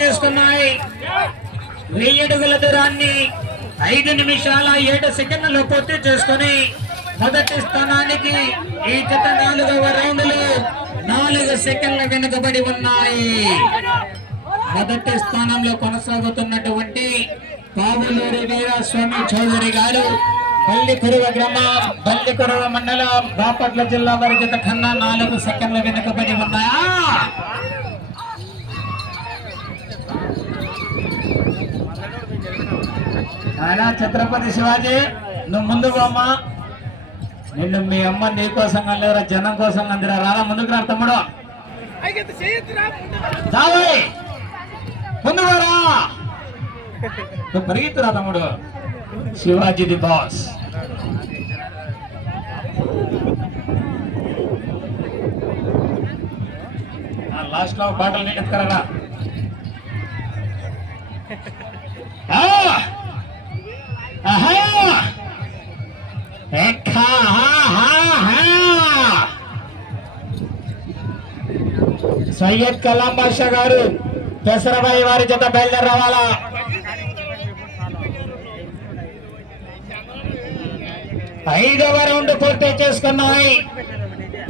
చేసుకున్నాయి. 1000 అడుగుల దూరాన్ని 5 నిమిషాల 7 సెకండ్లలో పూర్తి చేసుకుని మొదటి స్థానానికి ఈ జత 4వ రౌండ్లో 4 సెకండ్ల వెనుకబడి ఉన్నాయి. మొదటి స్థానంలో కొనసాగుతున్నటువంటి పావులూరి వీరస్వామి చౌదరి గారు బల్లికురువ గ్రామం, బల్లికురువ మండలం, బాపట్ల జిల్లా వారి జత కన్నా 4 సెకండ్ల వెనుకబడి ఉన్నాయా. ఆయన ఛత్రపతి శివాజీ, నువ్వు ముందు అమ్మా, నిన్ను మీ అమ్మ నీ కోసం లేరా జనం కోసం అందిరా. రారా ముందుకు రా తమ్ముడు, ముందు రా, నువ్వు పరిగెత్తురా తమ్ముడు. Shivaji the boss. లాస్ట్ లో బాటలు నీకు ఎత్తుకరా. సయ్యద్ కలాం బాషా గారు పెసరబాయి వారి జత బయలుదేరి రావాలా. ఐదవ రౌండ్ పూర్తి చేసుకున్నాయి.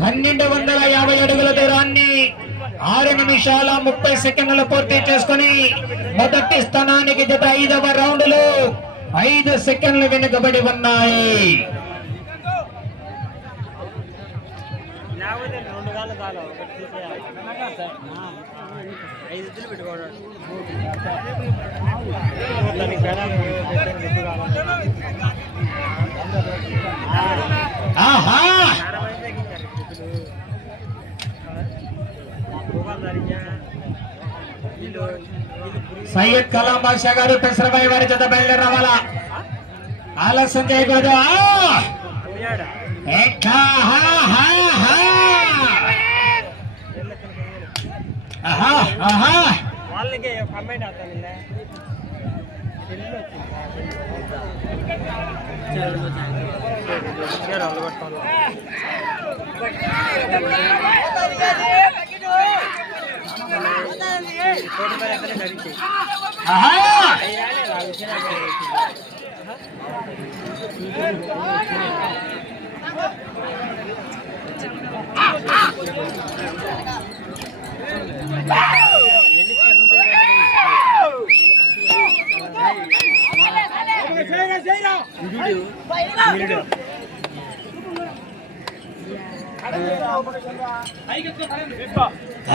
1250 అడుగుల దూరాన్ని 6 నిమిషాల 30 సెకండ్లు పూర్తి చేసుకుని మొదటి స్థానానికి జత 5వ రౌండ్ లో 5 సెకండ్లు వెనుకబడి ఉన్నాయి. సయ్యద్ కలాం బాషా గారు పెసరబాయి వారి జత బయలుదేరి రావాలా. ఆలస్యం చేయకూడదు.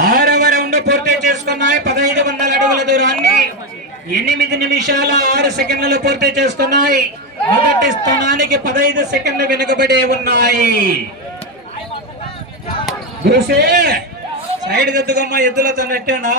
ఆరవ రౌండ్ పూర్తి చేసుకున్నాయి. 1500 అడుగుల దూరాన్ని 8 నిమిషాల 6 సెకండ్లు పూర్తి చేసుకున్నాయి. మొదటి స్థానానికి 15 సెకండ్లు వెనుకబడి ఉన్నాయి. చూసే సైడ్ గద్దుగమ్మ ఎద్దులతో నెట్టానా.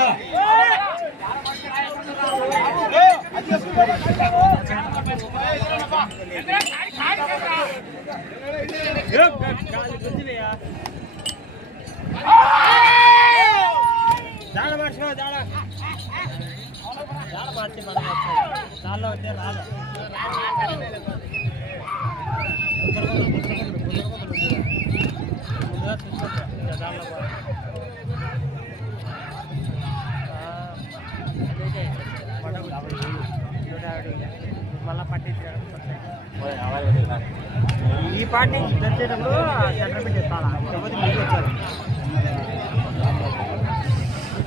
ఈ పార్టీ తెచ్చేటప్పుడు చంద్రపేట చెప్తాను.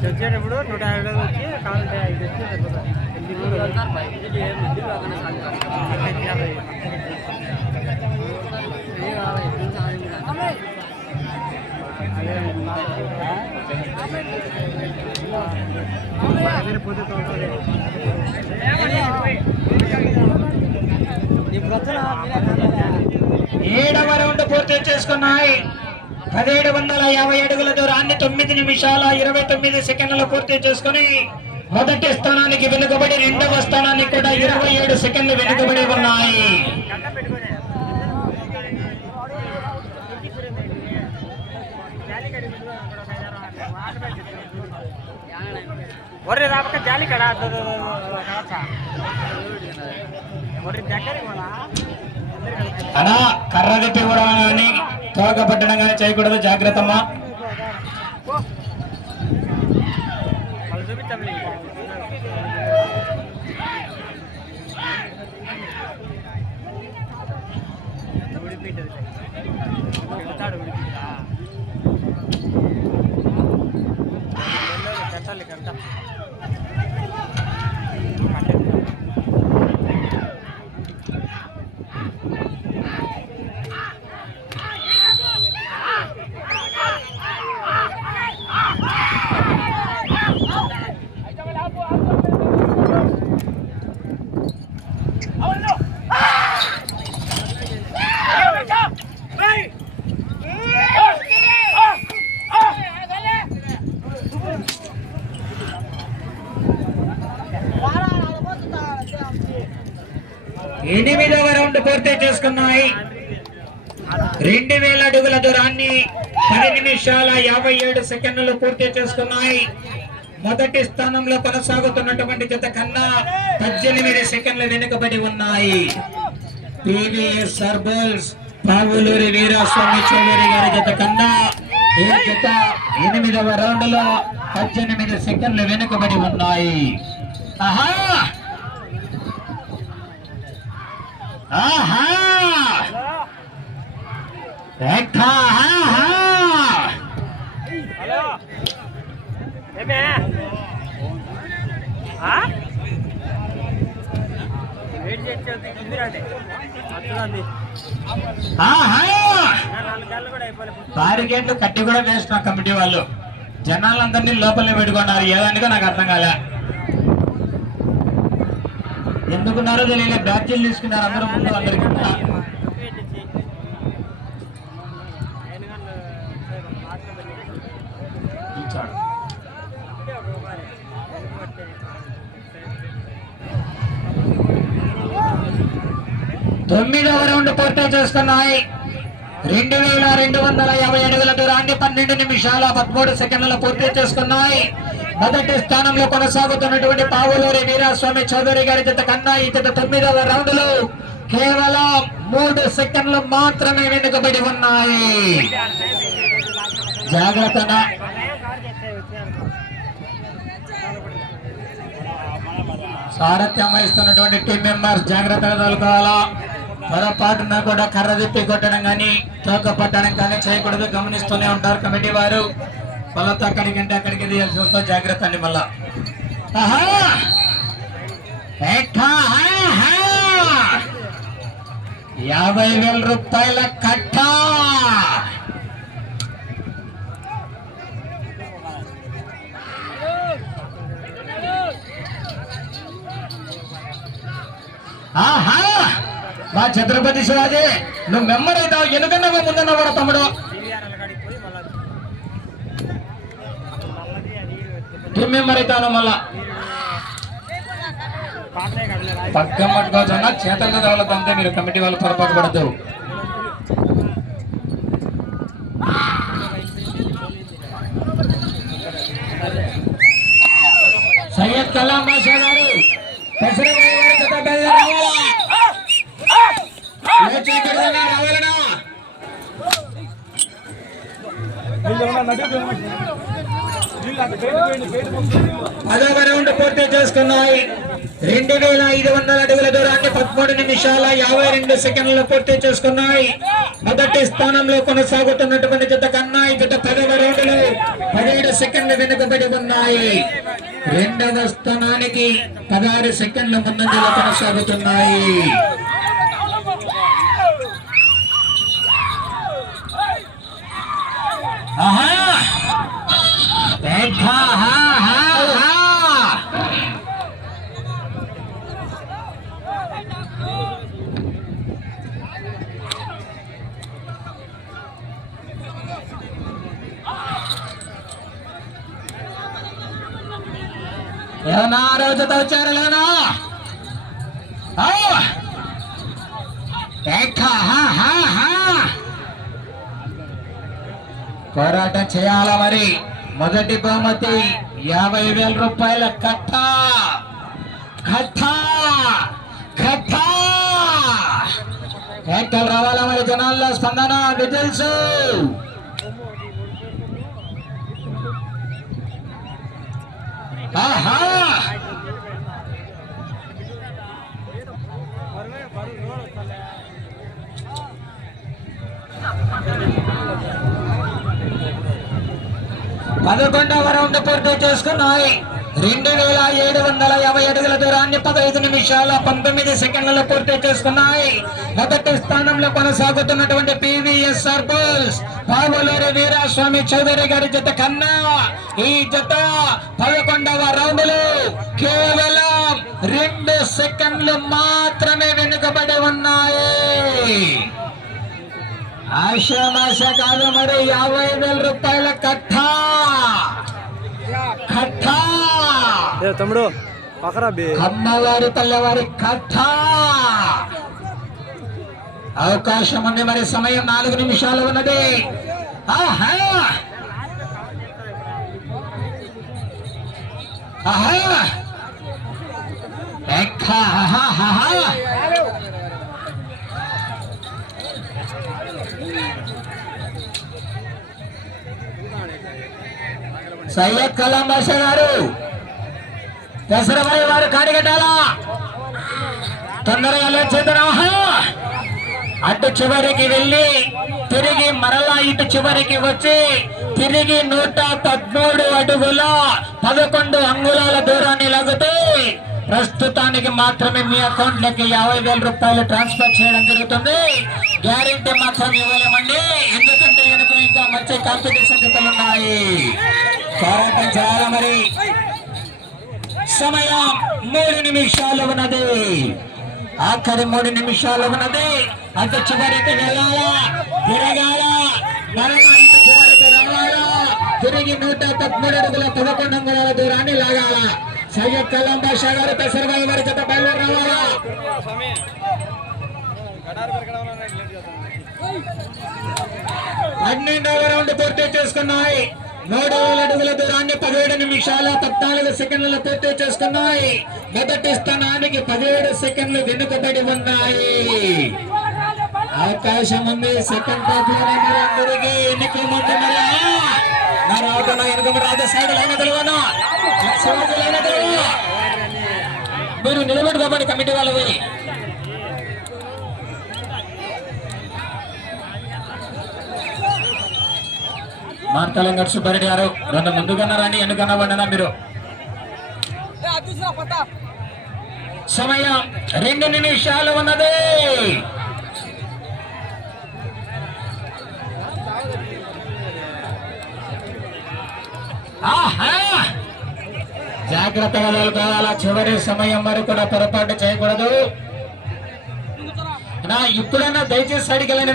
తెచ్చేటప్పుడు 150 వచ్చి కావాలంటే 5 వచ్చి ఏడవ రౌండ్ పూర్తి చేసుకున్నాయి. 1750 అడుగుల దూరాన్ని 9 నిమిషాల 29 సెకండ్లు పూర్తి చేసుకుని మొదటి స్థానానికి వెనుకబడి, రెండవ స్థానానికి కూడా 27 సెకండ్లు వెనుకబడి ఉన్నాయి. అనా కర్ర తిప్పి కూడా కానీ తోక పట్టడం కానీ చేయకూడదు, జాగ్రత్తమ్మా. ఎనిమిదవ రౌండ్ పూర్తి చేసుకున్నాయి. 2000 అడుగుల దూరాన్ని 10 నిమిషాల 57 సెకండ్లు పూర్తి చేసుకున్నాయి. మొదటి స్థానంలో కొనసాగుతున్నటువంటి జత కన్నా 18 సెకండ్లు వెనుకబడి ఉన్నాయి. పివిఎస్ సర్బల్స్ పావులూరి వీరాస్వామి చౌదరి గారి జత కన్నా ఈ జత 8వ రౌండ్ లో 18 సెకండ్లు వెనుకబడి ఉన్నాయి. ఆహా ఆహా బారికేట్లు కట్టి కూడా వేసిన కమిటీ వాళ్ళు జనాలందరినీ లోపలనే పెట్టుకున్నారు. ఏదనిగా నాకు అర్థం కాలే, ఎందుకున్నారో తెలియలే. బ్యాచ్లు తీసుకున్నారు అందరూ ముందు అందరికి. తొమ్మిదవ రౌండ్ పూర్తి చేసుకున్నాయి. 2250 అడుగుల దూరాన్ని 12 నిమిషాల 13 సెకండ్లు పూర్తి చేసుకున్నాయి. మొదటి స్థానంలో కొనసాగుతున్నటువంటి పావులూరి వీరాస్వామి చౌదరి గారి జత కన్నా ఈ జత 9వ రౌండ్ లో కేవలం 3 సెకండ్లు మాత్రమే వెనుకబడి ఉన్నాయి. జాగ్రత్త. సారథ్యం వహిస్తున్నటువంటి టీం మెంబర్స్ జాగ్రత్తగా తోలుకోవాలా. పొరపాటున కూడా కర్ర తిప్పి కొట్టడం కానీ చౌక పట్టడం కానీ చేయకూడదు. గమనిస్తూనే ఉంటారు కమిటీ వారు. పొలతో అక్కడికంటే అక్కడికి తీయాల్సి వస్తుంది. జాగ్రత్త అండి. మళ్ళా 50,000 రూపాయల కట్ట. ఆహా మా ఛత్రపతి శివాజీ, నువ్వు మెంబర్ అవుతావు. ఎందుకన్నా ముందన్నా కూడా తమ్ముడు టీమ్ మెంబర్ అవుతాను. మళ్ళా పక్కన పట్టుకోవచ్చన్నా చేతల్లో తగలదంతే. మీరు కమిటీ వాళ్ళు పొరపాటు పడద్దు. సయ్యద్ కలాం బాషా గారు పదవ రౌండ్ పూర్తి చేసుకున్నాయి. 2500 అడుగుల దూరాన్ని 13 నిమిషాల 52 సెకండ్లు పూర్తి చేసుకున్నాయి. మొదటి స్థానంలో కొనసాగుతున్నటువంటి జత కన్నా ఈ జత 10వ రౌండ్ లో 17 సెకండ్లు వెనుకబడి ఉన్నాయి. రెండవ స్థానానికి 16 సెకండ్ల ముందంజలో కొనసాగుతున్నాయి. ఏమన్నా రోజుతో వచ్చారు లేనా? పోరాటం చేయాలా మరి. మొదటి బహుమతి 50,000 రూపాయల కట్ట. కట్టలు రావాలా మరి. జనాల్లో స్పందన, విజిల్స్. ఆహా 11వ రౌండ్ పూర్తి చేసుకున్నాయి. 2750 అడుగుల దూరాన్ని 15 నిమిషాల 19 సెకండ్లలో పూర్తి చేసుకున్నాయి. మొదటి స్థానంలో కొనసాగుతున్నటువంటి పివిఎస్ఆర్ బుల్స్ పావులూరి వీరాస్వామి చౌదరి గారి జత కన్నా ఈ జత 11వ రౌండ్ లో కేవలం 2 సెకండ్లు మాత్రమే వెనుకబడి ఉన్నాయి. ఆశామాష కాదు మరి 50,000 రూపాయల కట్టా తమ్ముడు అమ్మవారి పల్లెవారి కథ. అవకాశం ఉంది మరి. సమయం 4 నిమిషాలు ఉన్నది. ఆహా ఆహా సయ్యద్ కలాం బాషా గారు దసరాబాయి వారు కాడిగట్టాలా. తొందరగా లేచేద్దాం. అటు చివరికి వెళ్ళి తిరిగి మరలా ఇటు చివరికి వచ్చి తిరిగి 113 అడుగుల 11 అంగుళాల దూరాన్ని లాగితే ప్రస్తుతానికి మాత్రమే మీ అకౌంట్ లకి 50,000 రూపాయలు ట్రాన్స్ఫర్ చేయడం జరుగుతుంది. గ్యారెంటీ మాత్రం ఇవ్వలేమండి, ఎందుకంటే వెనుక ఇంకా మంచి కాంపిటీషన్ జతలు ఉన్నాయి. పోరాటం చేయాలి మరి. సమయం 3 నిమిషాలు ఉన్నది. ఆఖరి 3 నిమిషాలు ఉన్నది. అటు చివరికి వెళ్ళాలా, తిరగాల, మరలా ఇటు చివరికి రావాలా, తిరిగి 113 అడుగుల 11 అంగుళాల దూరాన్ని లాగాల. సయ్యద్ కలాం బాషా గారు దసరాబాయి వారి జత బయలుదేరి రావాలా. 12వ రౌండ్ పూర్తి చేసుకున్నాయి. 3,000 అడుగుల దూరాన్ని 17 నిమిషాల 14 సెకండ్లలో పూర్తి చేసుకున్నాయి. మొదటి స్థానానికి 17 సెకండ్లు వెనుకబడి ఉన్నాయి. అవకాశం ఉంది. సెకండ్ టాప్ లోనే మరి అందరికి ఎన్నికల ముందు మరి ఎన్నిక రాదు. సైడ్ లైన్ తెలుగునా మీరు నిలబెట్టుకోబడి కమిటీ వాళ్ళవి. మార్తలంగ సుబ్బారెడ్డి గారు 2 ముందుకన్నా రండి, ఎన్నుకన్నా పడినా మీరు. సమయం 2 నిమిషాలు ఉన్నది. జాగ్రత్తగా వెళ్ళిపోవాలా. చివరి సమయం వరకు కూడా పొరపాటు చేయకూడదు. ఇప్పుడైనా దయచేసి సైడ్కి వెళ్ళండి.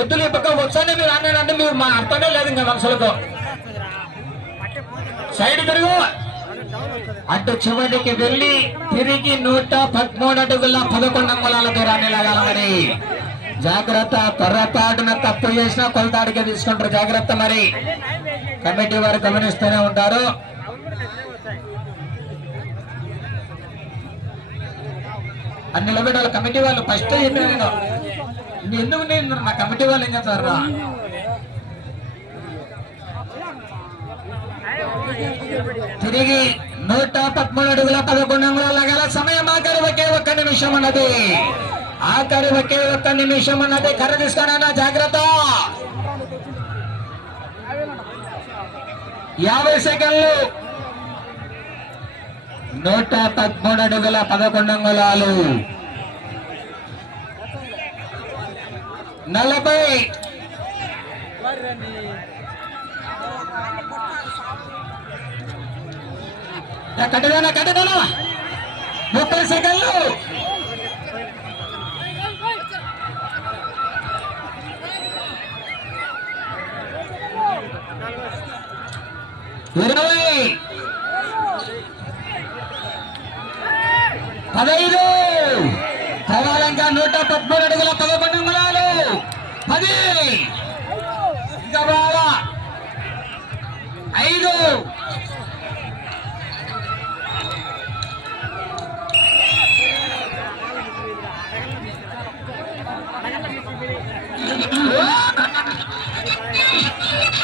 ఎద్దులు పక్క వచ్చానే మీరు అన్నానంటే మీరు మా అర్థమే లేదు ఇంకా మనసులకు. సైడ్ తిరుగు. అటు చివరికి వెళ్ళి తిరిగి 113 అడుగుల 11 అంగుళాల దూరాన్ని లాగాల మరి. జాగ్రత్త. పొరపాటున తప్పు చేసినా కొలతాడికే తీసుకుంటారు. జాగ్రత్త మరి. కమిటీ వారు గమనిస్తూనే ఉంటారు. అన్ని నిలబెట్టాలి. కమిటీ వాళ్ళు ఫస్ట్ చెప్పాను ఎందుకు నేను నా కమిటీ వాళ్ళు ఏం చేస్తారా. తిరిగి 113 అడుగుల 11 అంగుళాలు లాగాల. సమయం ఆఖరి ఒకే 1 నిమిషం అన్నది. ఆఖరి ఒకే 1 నిమిషం అన్నది. కర్ర తీసుకున్నా జాగ్రత్త. 50 సెకండ్లు. 113 అడుగుల 11 అంగుళాలు. 40. కట్టదానా 30 సెకండ్లు. 20. 15. కావాలంగా 113 అడుగుల 11 అంగుళాలు. 10. ఇంకా బాగా 5. 4.